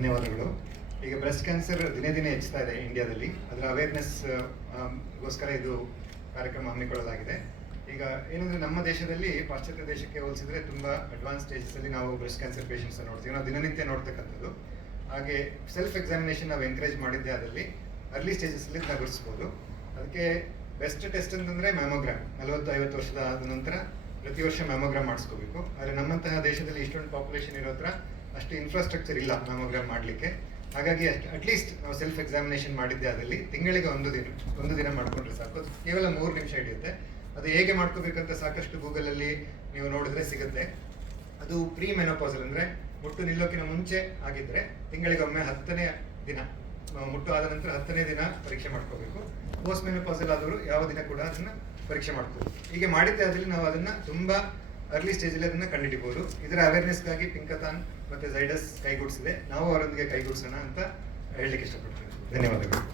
ಧನ್ಯವಾದಗಳು. ಈಗ breast cancer ದಿನೇ ದಿನೇ ಹೆಚ್ಚುತ್ತಾ ಇದೆ ಇಂಡಿಯಾದಲ್ಲಿ. ಅದರ ಅವೇರ್ನೆಸ್ ಗೋಸ್ಕರ ಇದು ಕಾರ್ಯಕ್ರಮ ಹಮ್ಮಿಕೊಳ್ಳಲಾಗಿದೆ. ಈಗ ಏನಂದ್ರೆ ನಮ್ಮ ದೇಶದಲ್ಲಿ ಪಾಶ್ಚಾತ್ಯ ದೇಶಕ್ಕೆ ಹೋಲಿಸಿದ್ರೆ ತುಂಬಾ ಅಡ್ವಾನ್ಸ್ ಸ್ಟೇಜಸ್ ಅಲ್ಲಿ ನಾವು ಬ್ರೆಸ್ಟ್ ಕ್ಯಾನ್ಸರ್ ಪೇಷಂಟ್ಸ್ ನೋಡ್ತೀವಿ. ನಾವು ದಿನನಿತ್ಯ ನೋಡ್ತಕ್ಕಂಥದ್ದು. ಹಾಗೆ ಸೆಲ್ಫ್ ಎಕ್ಸಾಮಿನೇಷನ್ ನಾವು ಎನ್ಕರೇಜ್ ಮಾಡಿದ್ದೆ ಅದರಲ್ಲಿ ಅರ್ಲಿ ಸ್ಟೇಜಸ್ ಅಲ್ಲಿ ತಗರಿಸಬಹುದು ಅದಕ್ಕೆ ಬೆಸ್ಟ್ ಟೆಸ್ಟ್ ಅಂತಂದ್ರೆ ಮ್ಯಾಮೋಗ್ರಾಮ್ ನಲವತ್ತು, ಐವತ್ತು ವರ್ಷದ ಆದ ನಂತರ ಪ್ರತಿ ವರ್ಷ ಮ್ಯಾಮೋಗ್ರಾಮ್ ಮಾಡಿಸ್ಕೋಬೇಕು. ಆದರೆ ನಮ್ಮಂತಹ ದೇಶದಲ್ಲಿ ಇಷ್ಟೊಂದು ಪಾಪ್ಯುಲೇಷನ್ ಇರೋ ಹತ್ರ ಅಷ್ಟು ಇನ್ಫ್ರಾಸ್ಟ್ರಕ್ಚರ್ ಇಲ್ಲ ಮ್ಯಾಮೋಗ್ರಾಮ್ ಮಾಡಲಿಕ್ಕೆ. ಹಾಗಾಗಿ ಅಷ್ಟು ಅಟ್ಲೀಸ್ಟ್ ನಾವು ಸೆಲ್ಫ್ ಎಕ್ಸಾಮಿನೇಷನ್ ಮಾಡಿದ್ದೆ ಅದರಲ್ಲಿ. ತಿಂಗಳಿಗೆ ಒಂದು ದಿನ ಒಂದು ದಿನ ಮಾಡಿಕೊಂಡ್ರೆ ಸಾಕು. ಕೇವಲ ಮೂರು ನಿಮಿಷ ಹಿಡಿಯುತ್ತೆ. ಅದು ಹೇಗೆ ಮಾಡ್ಕೋಬೇಕಂತ ಸಾಕಷ್ಟು ಗೂಗಲಲ್ಲಿ ನೀವು ನೋಡಿದ್ರೆ ಸಿಗುತ್ತೆ. ಅದು ಪ್ರೀ ಮೆನೋಪಾಸಲ್ ಅಂದರೆ ಮುಟ್ಟು ನಿಲ್ಲೋಕಿನ ಮುಂಚೆ ಆಗಿದ್ರೆ ತಿಂಗಳಿಗೊಮ್ಮೆ ಹತ್ತನೇ ದಿನ ಮುಟ್ಟು ಆದ ನಂತರ ಹತ್ತನೇ ದಿನ ಪರೀಕ್ಷೆ ಮಾಡ್ಕೋಬೇಕು. ಪೋಸ್ಟ್ ಮೆನೋಪಾಸಲ್ ಆದವರು ಯಾವ ದಿನ ಕೂಡ ಅದನ್ನು ಪರೀಕ್ಷೆ ಮಾಡ್ಕೋಬೇಕು. ಹೀಗೆ ಮಾಡಿದ್ದೆ ಅದರಲ್ಲಿ ನಾವು ಅದನ್ನು ತುಂಬಾ ಅರ್ಲಿ ಸ್ಟೇಜಲ್ಲಿ ಅದನ್ನ ಕಂಡುಹಿಡಿಬಹುದು ಇದರ ಅವೇರ್ನೆಸ್ಗಾಗಿ ಪಿಂಕತಾನ್ ಮತ್ತೆ ಝೈಡಸ್ ಕೈಗೂಡಿಸಿದೆ. ನಾವು ಅವರೊಂದಿಗೆ ಕೈಗೂಡಿಸೋಣ ಅಂತ ಹೇಳಲಿಕ್ಕೆ ಇಷ್ಟಪಡ್ತೇವೆ. ಧನ್ಯವಾದಗಳು.